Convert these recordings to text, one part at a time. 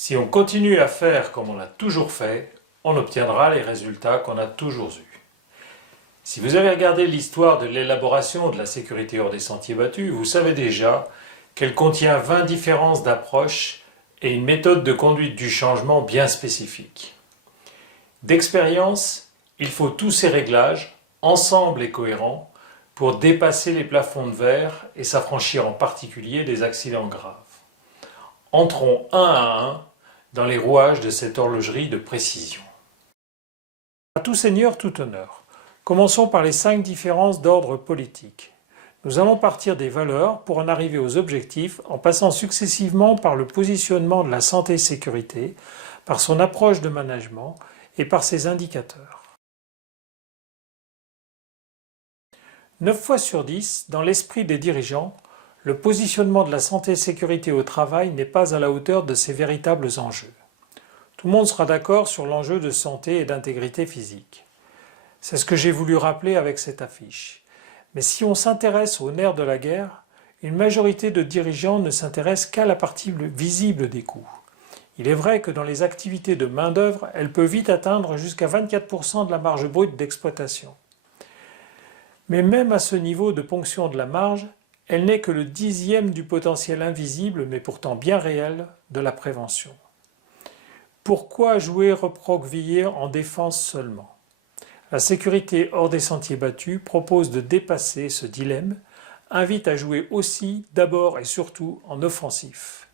Si on continue à faire comme on a toujours fait, on obtiendra les résultats qu'on a toujours eus. Si vous avez regardé l'histoire de l'élaboration de la sécurité hors des sentiers battus, vous savez déjà qu'elle contient 20 différences d'approche et une méthode de conduite du changement bien spécifique. D'expérience, il faut tous ces réglages, ensemble et cohérents, pour dépasser les plafonds de verre et s'affranchir en particulier des accidents graves. Entrons un à un dans les rouages de cette horlogerie de précision. À tout seigneur, tout honneur. Commençons par les 5 différences d'ordre politique. Nous allons partir des valeurs pour en arriver aux objectifs en passant successivement par le positionnement de la santé-sécurité, par son approche de management et par ses indicateurs. 9 fois sur 10, dans l'esprit des dirigeants, le positionnement de la santé-sécurité au travail n'est pas à la hauteur de ses véritables enjeux. Tout le monde sera d'accord sur l'enjeu de santé et d'intégrité physique. C'est ce que j'ai voulu rappeler avec cette affiche. Mais si on s'intéresse au nerf de la guerre, une majorité de dirigeants ne s'intéresse qu'à la partie visible des coûts. Il est vrai que dans les activités de main-d'œuvre, elle peut vite atteindre jusqu'à 24% de la marge brute d'exploitation. Mais même à ce niveau de ponction de la marge, elle n'est que le 10e du potentiel invisible, mais pourtant bien réel, de la prévention. Pourquoi jouer recroquevillé en défense seulement ? La sécurité hors des sentiers battus propose de dépasser ce dilemme, invite à jouer aussi, d'abord et surtout, en offensif.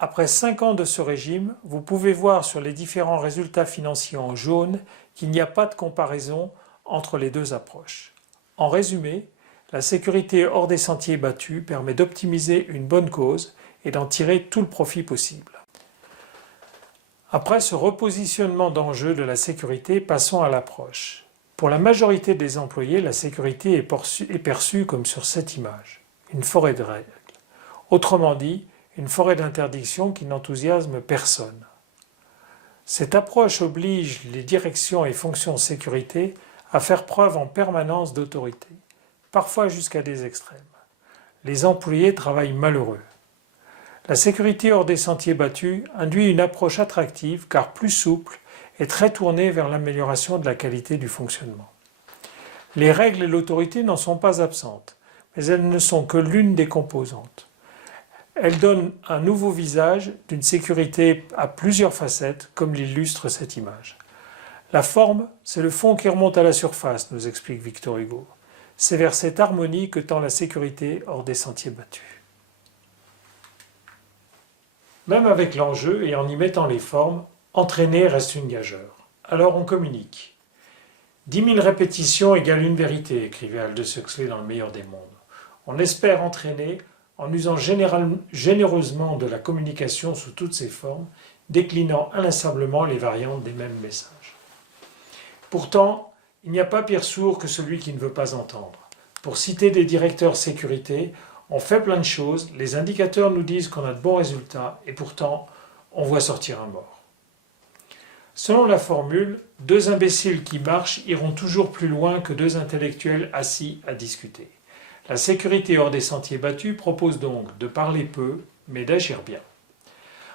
Après 5 ans de ce régime, vous pouvez voir sur les différents résultats financiers en jaune qu'il n'y a pas de comparaison entre les deux approches. En résumé, la sécurité hors des sentiers battus permet d'optimiser une bonne cause et d'en tirer tout le profit possible. Après ce repositionnement d'enjeux de la sécurité, passons à l'approche. Pour la majorité des employés, la sécurité est perçue comme sur cette image, une forêt de règles. Autrement dit, une forêt d'interdictions qui n'enthousiasme personne. Cette approche oblige les directions et fonctions de sécurité à faire preuve en permanence d'autorité, parfois jusqu'à des extrêmes. Les employés travaillent malheureux. La sécurité hors des sentiers battus induit une approche attractive car plus souple et très tournée vers l'amélioration de la qualité du fonctionnement. Les règles et l'autorité n'en sont pas absentes, mais elles ne sont que l'une des composantes. Elles donnent un nouveau visage d'une sécurité à plusieurs facettes, comme l'illustre cette image. La forme, c'est le fond qui remonte à la surface, nous explique Victor Hugo. C'est vers cette harmonie que tend la sécurité hors des sentiers battus. Même avec l'enjeu et en y mettant les formes, entraîner reste une gageure. Alors on communique. 10 000 répétitions égale une vérité, écrivait Aldous Huxley dans Le meilleur des mondes. On espère entraîner en usant généreusement de la communication sous toutes ses formes, déclinant inlassablement les variantes des mêmes messages. Pourtant, il n'y a pas pire sourd que celui qui ne veut pas entendre. Pour citer des directeurs sécurité, on fait plein de choses, les indicateurs nous disent qu'on a de bons résultats et pourtant, on voit sortir un mort. Selon la formule, 2 imbéciles qui marchent iront toujours plus loin que 2 intellectuels assis à discuter. La sécurité hors des sentiers battus propose donc de parler peu, mais d'agir bien.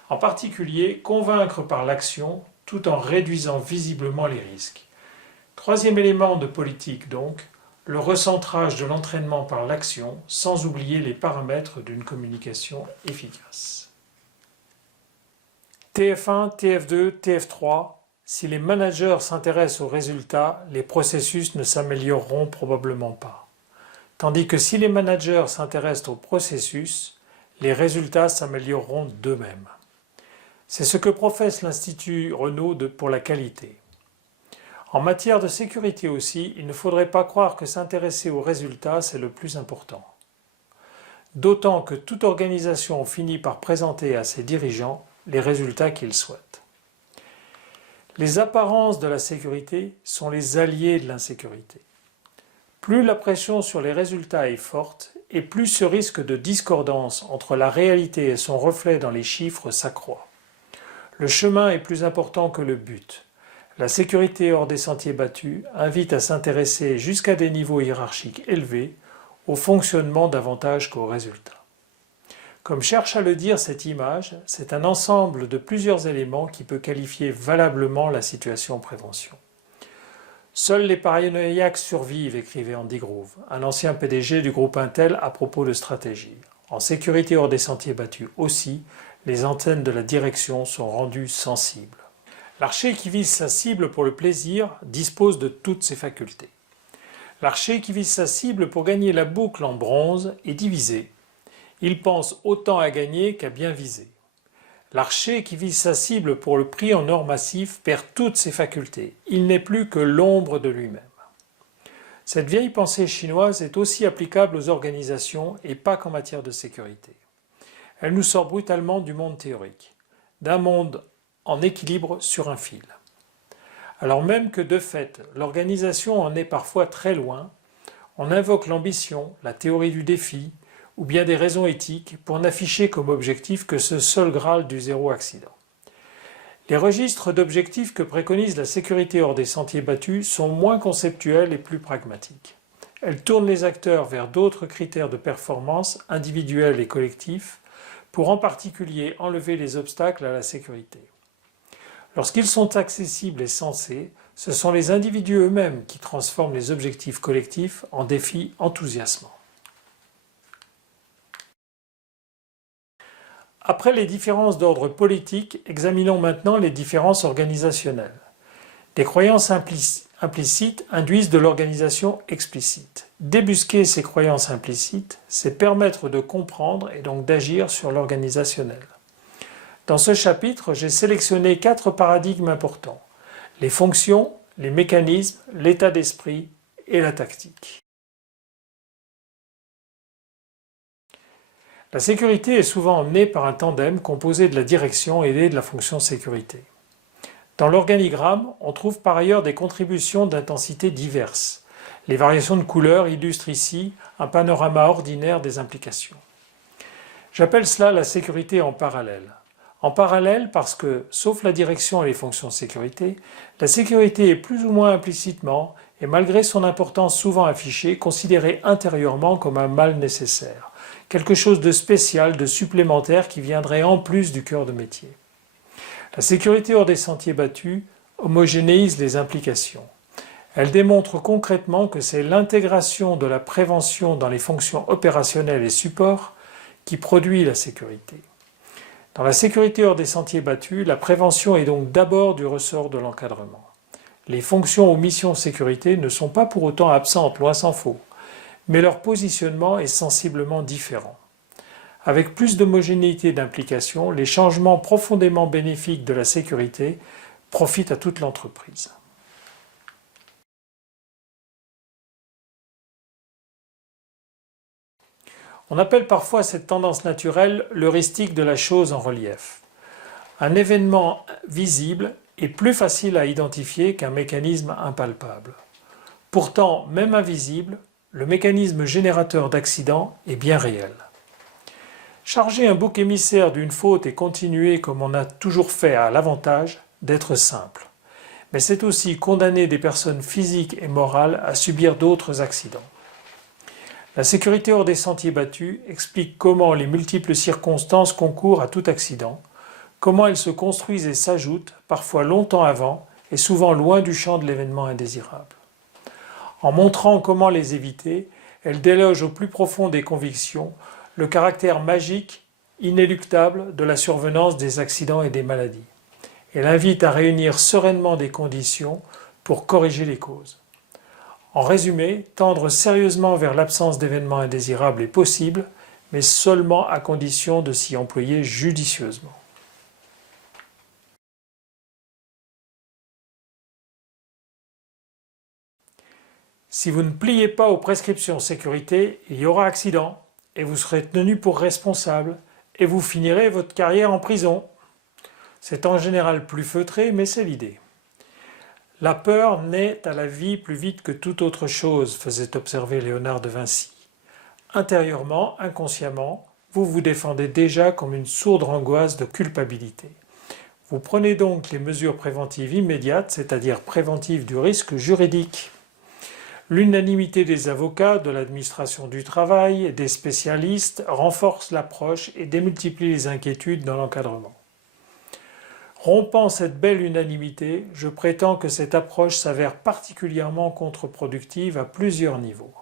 En particulier, convaincre par l'action tout en réduisant visiblement les risques. 3e élément de politique donc, le recentrage de l'entraînement par l'action sans oublier les paramètres d'une communication efficace. TF1, TF2, TF3, si les managers s'intéressent aux résultats, les processus ne s'amélioreront probablement pas. Tandis que si les managers s'intéressent au processus, les résultats s'amélioreront d'eux-mêmes. C'est ce que professe l'Institut Renault pour la qualité. En matière de sécurité aussi, il ne faudrait pas croire que s'intéresser aux résultats, c'est le plus important. D'autant que toute organisation finit par présenter à ses dirigeants les résultats qu'ils souhaitent. Les apparences de la sécurité sont les alliés de l'insécurité. Plus la pression sur les résultats est forte, et plus ce risque de discordance entre la réalité et son reflet dans les chiffres s'accroît. Le chemin est plus important que le but. La sécurité hors des sentiers battus invite à s'intéresser jusqu'à des niveaux hiérarchiques élevés au fonctionnement davantage qu'aux résultats. Comme cherche à le dire cette image, c'est un ensemble de plusieurs éléments qui peut qualifier valablement la situation prévention. Seuls les paranoïaques survivent, écrivait Andy Grove, un ancien PDG du groupe Intel à propos de stratégie. En sécurité hors des sentiers battus aussi, les antennes de la direction sont rendues sensibles. L'archer qui vise sa cible pour le plaisir dispose de toutes ses facultés. L'archer qui vise sa cible pour gagner la boucle en bronze est divisé. Il pense autant à gagner qu'à bien viser. L'archer qui vise sa cible pour le prix en or massif perd toutes ses facultés. Il n'est plus que l'ombre de lui-même. Cette vieille pensée chinoise est aussi applicable aux organisations et pas qu'en matière de sécurité. Elle nous sort brutalement du monde théorique, d'un monde en équilibre sur un fil. Alors même que de fait, l'organisation en est parfois très loin, on invoque l'ambition, la théorie du défi, ou bien des raisons éthiques pour n'afficher comme objectif que ce seul Graal du zéro accident. Les registres d'objectifs que préconise la sécurité hors des sentiers battus sont moins conceptuels et plus pragmatiques. Elles tournent les acteurs vers d'autres critères de performance individuels et collectifs pour en particulier enlever les obstacles à la sécurité. Lorsqu'ils sont accessibles et sensés, ce sont les individus eux-mêmes qui transforment les objectifs collectifs en défis enthousiasmants. Après les différences d'ordre politique, examinons maintenant les différences organisationnelles. Des croyances implicites induisent de l'organisation explicite. Débusquer ces croyances implicites, c'est permettre de comprendre et donc d'agir sur l'organisationnel. Dans ce chapitre, j'ai sélectionné 4 paradigmes importants: les fonctions, les mécanismes, l'état d'esprit et la tactique. La sécurité est souvent née par un tandem composé de la direction et de la fonction sécurité. Dans l'organigramme, on trouve par ailleurs des contributions d'intensité diverses. Les variations de couleurs illustrent ici un panorama ordinaire des implications. J'appelle cela la sécurité en parallèle. En parallèle parce que, sauf la direction et les fonctions sécurité, la sécurité est plus ou moins implicitement, et malgré son importance souvent affichée, considérée intérieurement comme un mal nécessaire. Quelque chose de spécial, de supplémentaire qui viendrait en plus du cœur de métier. La sécurité hors des sentiers battus homogénéise les implications. Elle démontre concrètement que c'est l'intégration de la prévention dans les fonctions opérationnelles et supports qui produit la sécurité. Dans la sécurité hors des sentiers battus, la prévention est donc d'abord du ressort de l'encadrement. Les fonctions ou missions sécurité ne sont pas pour autant absentes, loin s'en faut, mais leur positionnement est sensiblement différent. Avec plus d'homogénéité d'implication, les changements profondément bénéfiques de la sécurité profitent à toute l'entreprise. On appelle parfois cette tendance naturelle l'heuristique de la chose en relief. Un événement visible est plus facile à identifier qu'un mécanisme impalpable. Pourtant, même invisible, le mécanisme générateur d'accidents est bien réel. Charger un bouc émissaire d'une faute et continuer comme on a toujours fait a l'avantage d'être simple. Mais c'est aussi condamner des personnes physiques et morales à subir d'autres accidents. La sécurité hors des sentiers battus explique comment les multiples circonstances concourent à tout accident, comment elles se construisent et s'ajoutent, parfois longtemps avant et souvent loin du champ de l'événement indésirable. En montrant comment les éviter, elle déloge au plus profond des convictions le caractère magique, inéluctable de la survenance des accidents et des maladies. Elle invite à réunir sereinement des conditions pour corriger les causes. En résumé, tendre sérieusement vers l'absence d'événements indésirables est possible, mais seulement à condition de s'y employer judicieusement. Si vous ne pliez pas aux prescriptions sécurité, il y aura accident, et vous serez tenu pour responsable, et vous finirez votre carrière en prison. C'est en général plus feutré, mais c'est l'idée. La peur naît à la vie plus vite que toute autre chose, faisait observer Léonard de Vinci. Intérieurement, inconsciemment, vous vous défendez déjà comme une sourde angoisse de culpabilité. Vous prenez donc les mesures préventives immédiates, c'est-à-dire préventives du risque juridique. L'unanimité des avocats, de l'administration du travail et des spécialistes renforce l'approche et démultiplie les inquiétudes dans l'encadrement. Rompant cette belle unanimité, je prétends que cette approche s'avère particulièrement contre-productive à plusieurs niveaux.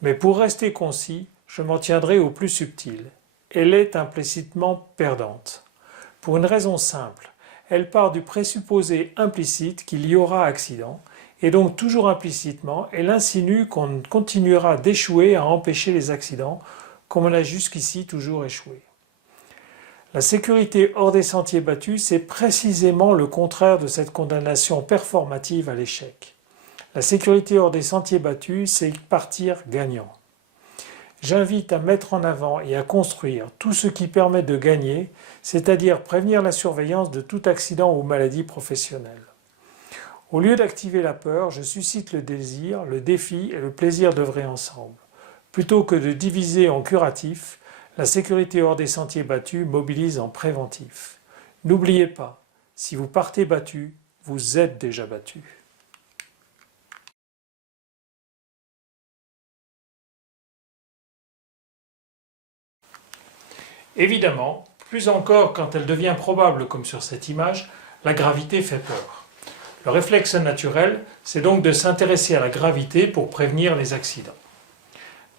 Mais pour rester concis, je m'en tiendrai au plus subtil. Elle est implicitement perdante. Pour une raison simple, elle part du présupposé implicite qu'il y aura accident, et donc toujours implicitement, elle insinue qu'on continuera d'échouer à empêcher les accidents, comme on a jusqu'ici toujours échoué. La sécurité hors des sentiers battus, c'est précisément le contraire de cette condamnation performative à l'échec. La sécurité hors des sentiers battus, c'est partir gagnant. J'invite à mettre en avant et à construire tout ce qui permet de gagner, c'est-à-dire prévenir la surveillance de tout accident ou maladie professionnelle. Au lieu d'activer la peur, je suscite le désir, le défi et le plaisir d'œuvrer ensemble. Plutôt que de diviser en curatif, la sécurité hors des sentiers battus mobilise en préventif. N'oubliez pas, si vous partez battu, vous êtes déjà battu. Évidemment, plus encore quand elle devient probable comme sur cette image, la gravité fait peur. Le réflexe naturel, c'est donc de s'intéresser à la gravité pour prévenir les accidents.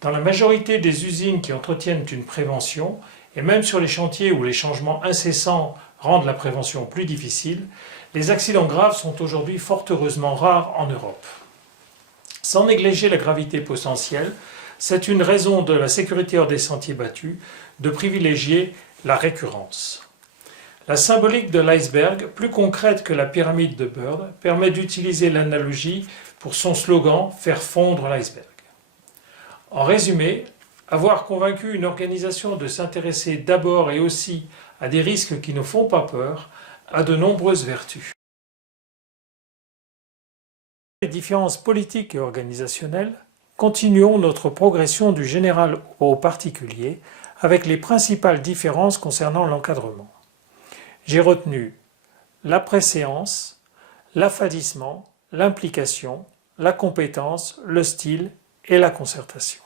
Dans la majorité des usines qui entretiennent une prévention, et même sur les chantiers où les changements incessants rendent la prévention plus difficile, les accidents graves sont aujourd'hui fort heureusement rares en Europe. Sans négliger la gravité potentielle, c'est une raison de la sécurité hors des sentiers battus de privilégier la récurrence. La symbolique de l'iceberg, plus concrète que la pyramide de Bird, permet d'utiliser l'analogie pour son slogan « Faire fondre l'iceberg ». En résumé, avoir convaincu une organisation de s'intéresser d'abord et aussi à des risques qui ne font pas peur a de nombreuses vertus. Les différences politiques et organisationnelles, continuons notre progression du général au particulier avec les principales différences concernant l'encadrement. J'ai retenu la préséance, l'affadissement, l'implication, la compétence, le style et la concertation.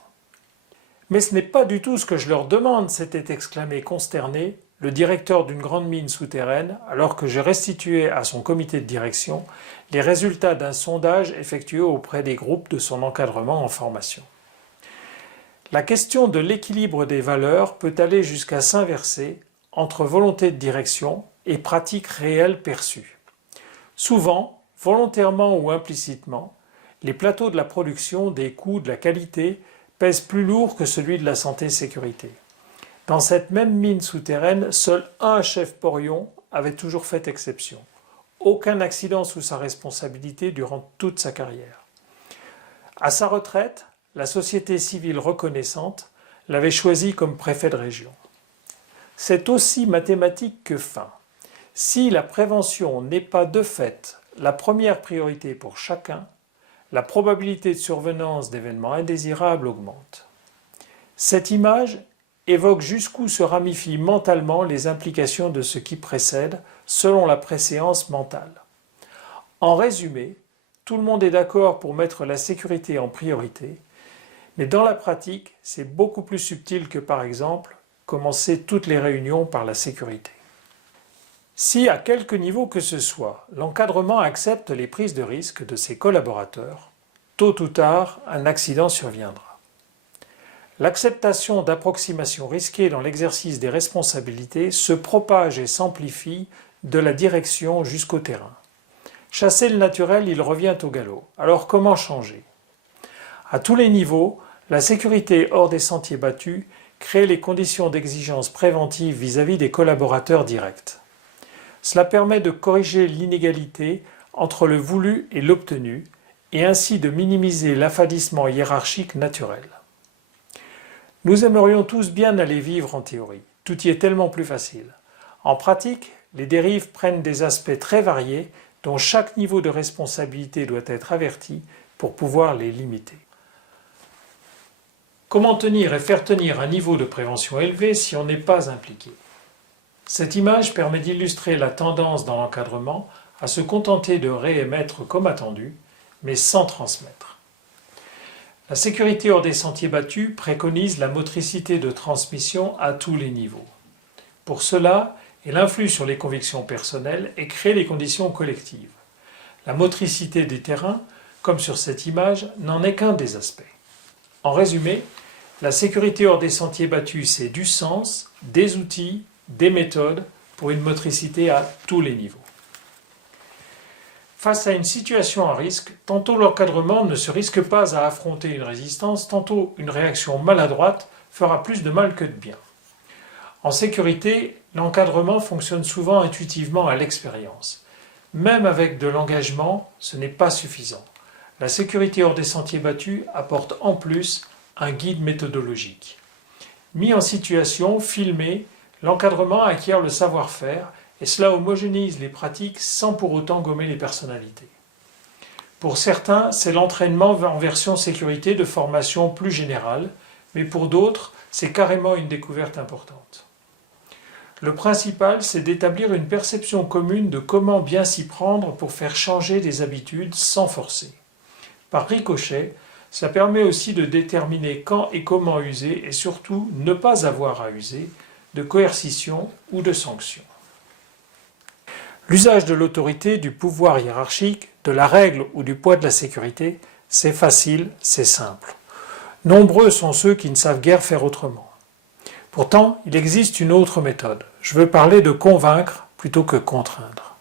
Mais ce n'est pas du tout ce que je leur demande, s'était exclamé consterné le directeur d'une grande mine souterraine alors que je restituais à son comité de direction les résultats d'un sondage effectué auprès des groupes de son encadrement en formation. La question de l'équilibre des valeurs peut aller jusqu'à s'inverser entre volonté de direction et pratiques réelles perçues. Souvent, volontairement ou implicitement, les plateaux de la production, des coûts, de la qualité pèsent plus lourd que celui de la santé-sécurité. Dans cette même mine souterraine, seul un chef porion avait toujours fait exception. Aucun accident sous sa responsabilité durant toute sa carrière. À sa retraite, la société civile reconnaissante l'avait choisi comme préfet de région. C'est aussi mathématique que fin. Si la prévention n'est pas de fait la première priorité pour chacun, la probabilité de survenance d'événements indésirables augmente. Cette image évoque jusqu'où se ramifient mentalement les implications de ce qui précède, selon la préséance mentale. En résumé, tout le monde est d'accord pour mettre la sécurité en priorité, mais dans la pratique, c'est beaucoup plus subtil que par exemple commencer toutes les réunions par la sécurité. Si à quelque niveau que ce soit, l'encadrement accepte les prises de risque de ses collaborateurs, tôt ou tard, un accident surviendra. L'acceptation d'approximations risquées dans l'exercice des responsabilités se propage et s'amplifie de la direction jusqu'au terrain. Chasser le naturel, il revient au galop. Alors comment changer? À tous les niveaux, la sécurité hors des sentiers battus crée les conditions d'exigence préventive vis-à-vis des collaborateurs directs. Cela permet de corriger l'inégalité entre le voulu et l'obtenu et ainsi de minimiser l'affadissement hiérarchique naturel. Nous aimerions tous bien aller vivre en théorie, tout y est tellement plus facile. En pratique, les dérives prennent des aspects très variés dont chaque niveau de responsabilité doit être averti pour pouvoir les limiter. Comment tenir et faire tenir un niveau de prévention élevé si on n'est pas impliqué? Cette image permet d'illustrer la tendance dans l'encadrement à se contenter de réémettre comme attendu, mais sans transmettre. La sécurité hors des sentiers battus préconise la motricité de transmission à tous les niveaux. Pour cela, elle influe sur les convictions personnelles et crée les conditions collectives. La motricité des terrains, comme sur cette image, n'en est qu'un des aspects. En résumé, la sécurité hors des sentiers battus, c'est du sens, des outils, des méthodes pour une motricité à tous les niveaux. Face à une situation à risque, tantôt l'encadrement ne se risque pas à affronter une résistance, tantôt une réaction maladroite fera plus de mal que de bien. En sécurité, l'encadrement fonctionne souvent intuitivement à l'expérience. Même avec de l'engagement, ce n'est pas suffisant. La sécurité hors des sentiers battus apporte en plus un guide méthodologique. Mis en situation, filmé, l'encadrement acquiert le savoir-faire et cela homogénéise les pratiques sans pour autant gommer les personnalités. Pour certains, c'est l'entraînement en version sécurité de formation plus générale, mais pour d'autres, c'est carrément une découverte importante. Le principal, c'est d'établir une perception commune de comment bien s'y prendre pour faire changer des habitudes sans forcer. Par ricochet, ça permet aussi de déterminer quand et comment user et surtout ne pas avoir à user de coercition ou de sanction. L'usage de l'autorité, du pouvoir hiérarchique, de la règle ou du poids de la sécurité, c'est facile, c'est simple. Nombreux sont ceux qui ne savent guère faire autrement. Pourtant, il existe une autre méthode. Je veux parler de convaincre plutôt que contraindre.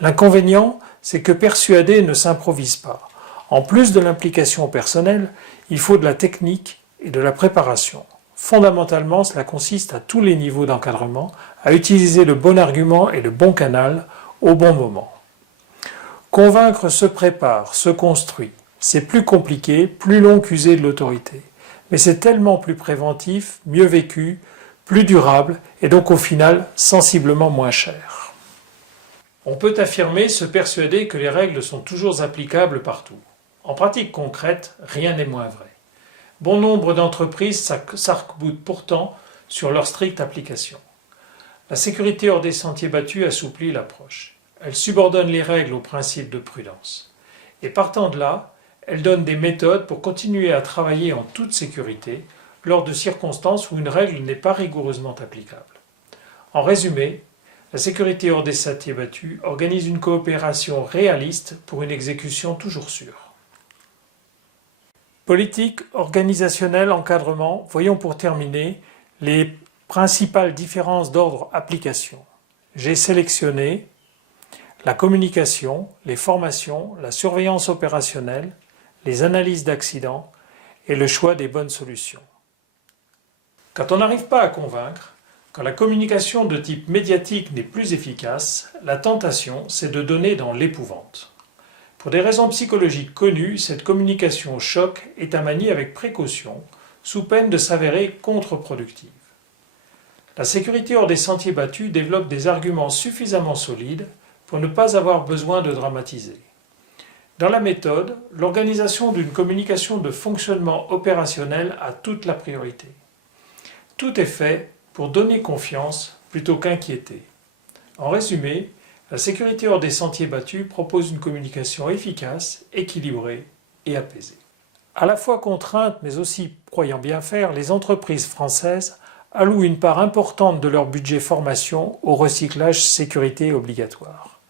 L'inconvénient, c'est que persuader ne s'improvise pas. En plus de l'implication personnelle, il faut de la technique et de la préparation. Fondamentalement, cela consiste à tous les niveaux d'encadrement à utiliser le bon argument et le bon canal au bon moment. Convaincre se prépare, se construit. C'est plus compliqué, plus long qu'user de l'autorité. Mais c'est tellement plus préventif, mieux vécu, plus durable et donc au final sensiblement moins cher. On peut affirmer, se persuader que les règles sont toujours applicables partout. En pratique concrète, rien n'est moins vrai. Bon nombre d'entreprises s'arc-boutent pourtant sur leur stricte application. La sécurité hors des sentiers battus assouplit l'approche. Elle subordonne les règles aux principes de prudence. Et partant de là, elle donne des méthodes pour continuer à travailler en toute sécurité lors de circonstances où une règle n'est pas rigoureusement applicable. En résumé, la sécurité hors des sentiers battus organise une coopération réaliste pour une exécution toujours sûre. Politique, organisationnelle, encadrement, voyons pour terminer les principales différences d'ordre application. J'ai sélectionné la communication, les formations, la surveillance opérationnelle, les analyses d'accidents et le choix des bonnes solutions. Quand on n'arrive pas à convaincre, quand la communication de type médiatique n'est plus efficace, la tentation, c'est de donner dans l'épouvante. Pour des raisons psychologiques connues, cette communication choc est à manier avec précaution, sous peine de s'avérer contre-productive. La sécurité hors des sentiers battus développe des arguments suffisamment solides pour ne pas avoir besoin de dramatiser. Dans la méthode, l'organisation d'une communication de fonctionnement opérationnel a toute la priorité. Tout est fait pour donner confiance plutôt qu'inquiéter. En résumé, la sécurité hors des sentiers battus propose une communication efficace, équilibrée et apaisée. À la fois contraintes mais aussi croyant bien faire, les entreprises françaises allouent une part importante de leur budget formation au recyclage sécurité obligatoire.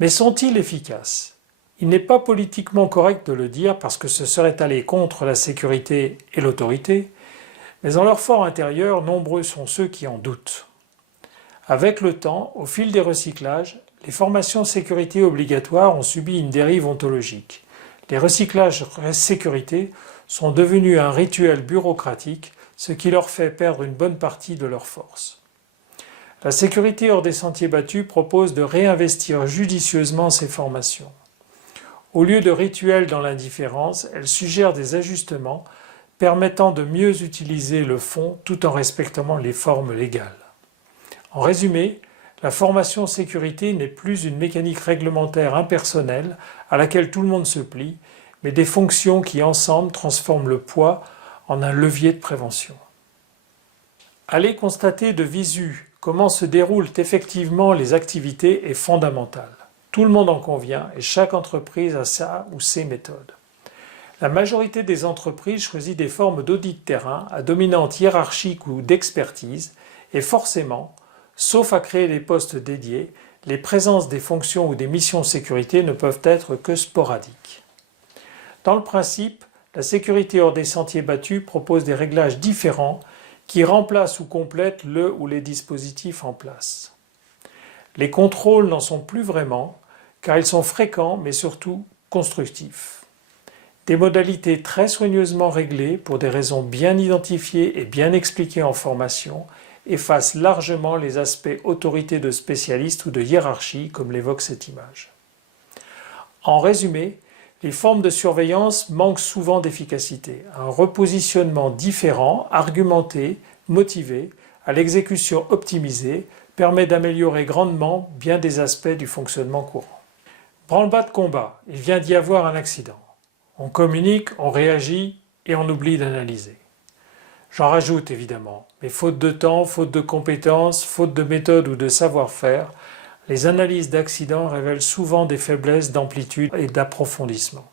Mais sont-ils efficaces ? Il n'est pas politiquement correct de le dire parce que ce serait aller contre la sécurité et l'autorité, mais en leur fort intérieur, nombreux sont ceux qui en doutent. Avec le temps, au fil des recyclages, les formations sécurité obligatoires ont subi une dérive ontologique. Les recyclages sécurité sont devenus un rituel bureaucratique, ce qui leur fait perdre une bonne partie de leur force. La sécurité hors des sentiers battus propose de réinvestir judicieusement ces formations. Au lieu de rituels dans l'indifférence, elle suggère des ajustements permettant de mieux utiliser le fond tout en respectant les formes légales. En résumé, la formation sécurité n'est plus une mécanique réglementaire impersonnelle à laquelle tout le monde se plie, mais des fonctions qui ensemble transforment le poids en un levier de prévention. Aller constater de visu comment se déroulent effectivement les activités est fondamental. Tout le monde en convient et chaque entreprise a sa ou ses méthodes. La majorité des entreprises choisit des formes d'audit terrain à dominante hiérarchique ou d'expertise et forcément, sauf à créer des postes dédiés, les présences des fonctions ou des missions sécurité ne peuvent être que sporadiques. Dans le principe, la sécurité hors des sentiers battus propose des réglages différents qui remplacent ou complètent le ou les dispositifs en place. Les contrôles n'en sont plus vraiment, car ils sont fréquents mais surtout constructifs. Des modalités très soigneusement réglées pour des raisons bien identifiées et bien expliquées en formation effacent largement les aspects autorité de spécialistes ou de hiérarchie comme l'évoque cette image. En résumé, les formes de surveillance manquent souvent d'efficacité. Un repositionnement différent, argumenté, motivé, à l'exécution optimisée, permet d'améliorer grandement bien des aspects du fonctionnement courant. Branle-bas de combat, il vient d'y avoir un accident. On communique, on réagit et on oublie d'analyser. J'en rajoute évidemment, mais faute de temps, faute de compétences, faute de méthode ou de savoir-faire, les analyses d'accidents révèlent souvent des faiblesses d'amplitude et d'approfondissement.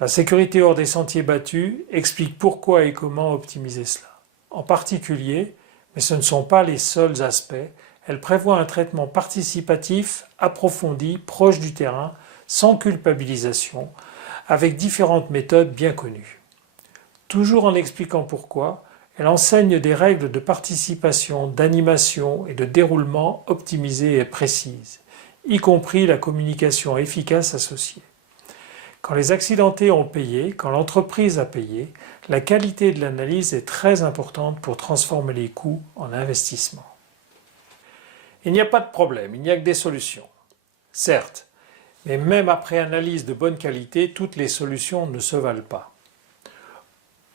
La sécurité hors des sentiers battus explique pourquoi et comment optimiser cela. En particulier, mais ce ne sont pas les seuls aspects, elle prévoit un traitement participatif, approfondi, proche du terrain, sans culpabilisation, avec différentes méthodes bien connues. Toujours en expliquant pourquoi, elle enseigne des règles de participation, d'animation et de déroulement optimisées et précises, y compris la communication efficace associée. Quand les accidentés ont payé, quand l'entreprise a payé, la qualité de l'analyse est très importante pour transformer les coûts en investissement. Il n'y a pas de problème, il n'y a que des solutions. Certes, mais même après analyse de bonne qualité, toutes les solutions ne se valent pas.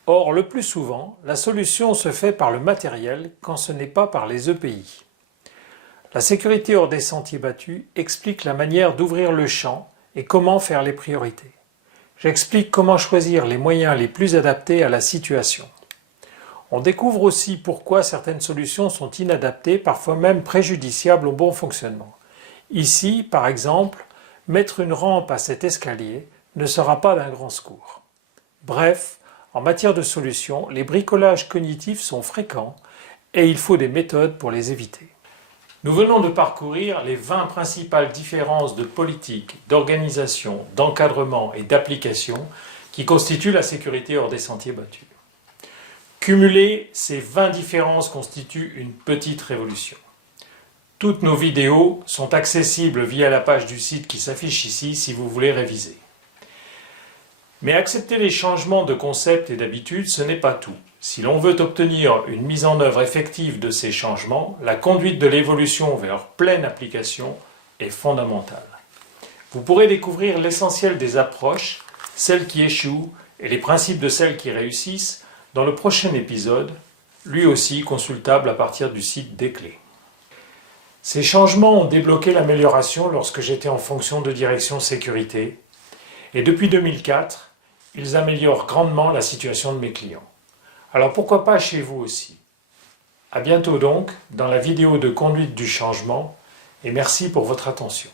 Or, le plus souvent, la solution se fait par le matériel quand ce n'est pas par les EPI. La sécurité hors des sentiers battus explique la manière d'ouvrir le champ et comment faire les priorités. J'explique comment choisir les moyens les plus adaptés à la situation. On découvre aussi pourquoi certaines solutions sont inadaptées, parfois même préjudiciables au bon fonctionnement. Ici, par exemple, mettre une rampe à cet escalier ne sera pas d'un grand secours. Bref, en matière de solutions, les bricolages cognitifs sont fréquents et il faut des méthodes pour les éviter. Nous venons de parcourir les 20 principales différences de politique, d'organisation, d'encadrement et d'application qui constituent la sécurité hors des sentiers battus. Cumuler ces 20 différences constitue une petite révolution. Toutes nos vidéos sont accessibles via la page du site qui s'affiche ici si vous voulez réviser. Mais accepter les changements de concept et d'habitude, ce n'est pas tout. Si l'on veut obtenir une mise en œuvre effective de ces changements, la conduite de l'évolution vers leur pleine application est fondamentale. Vous pourrez découvrir l'essentiel des approches, celles qui échouent et les principes de celles qui réussissent dans le prochain épisode, lui aussi consultable à partir du site des clés. Ces changements ont débloqué l'amélioration lorsque j'étais en fonction de direction sécurité et depuis 2004, ils améliorent grandement la situation de mes clients. Alors pourquoi pas chez vous aussi? À bientôt donc dans la vidéo de conduite du changement et merci pour votre attention.